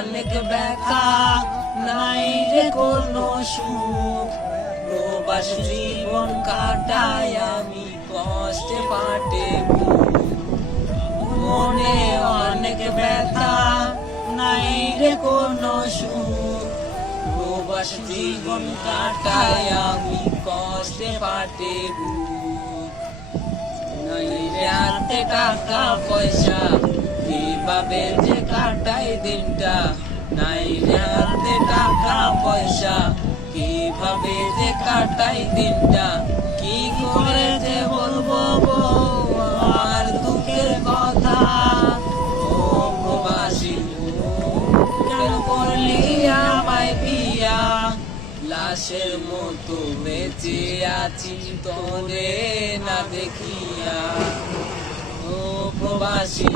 অনেক ব্যথা নাই রে কোনো সুখ, প্রবাস জীবন কাটাই আমি কষ্টে পাটে মনে অনেক ব্যথা নাই রে কোনো সুখ, প্রবাস জীবন কাটাই আমি কষ্টে পাটে নাই রে হাতে টাকা পয়সা, কিভাবে যে কাটাই দিনটা, নাই রে হাতে টাকা পয়সা, কিভাবে যে কাটাই দিনটা, কি করে যে বলবো আমার দুঃখের কথা। ও প্রবাসী কেন করলি আমায় বিয়া, লাশের মতো বেঁচে আছি তোরে না দেখিয়া। ও প্রবাসী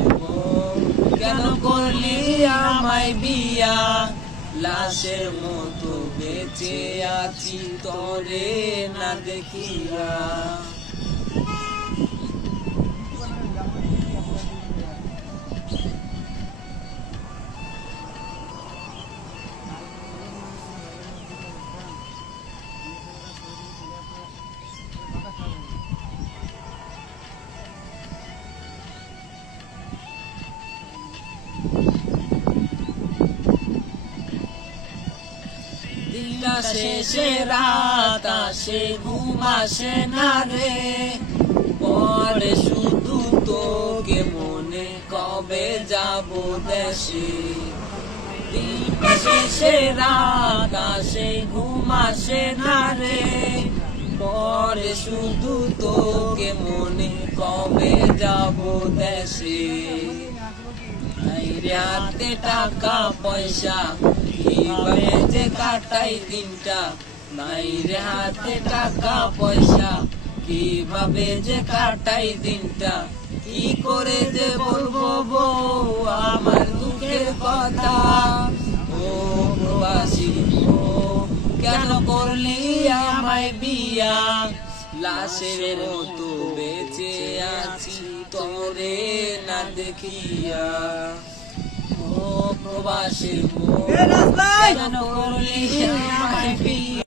কেন করলি আমায় বিয়া, লাশের মতো বেঁচে আছি তোরে না দেখিয়া। দিনটা শেষে রাত আসে ঘুম আসে না রে, পরে শুধু তোকে মনে কবে যাব দেশে। দিনটা শেষে রাত আসে ঘুম আসে না রে, পরে শুধু তোকে মনে কবে যাব দেশে। হাতে টাকা পয়সা, কিভাবে যে কাটাই দিনটা, নাই রে হাতে টাকা পয়সা, কিভাবে যে কাটাই দিনটা, কি করে যে বলবো আমার দুঃখের কথা। ও প্রবাসী কেন করলি আমায় বিয়া, লাশের মতো বেঁচে আছি তোরে না দেখিয়া। ও প্রবাসী কেন করলি আমায় বিয়া।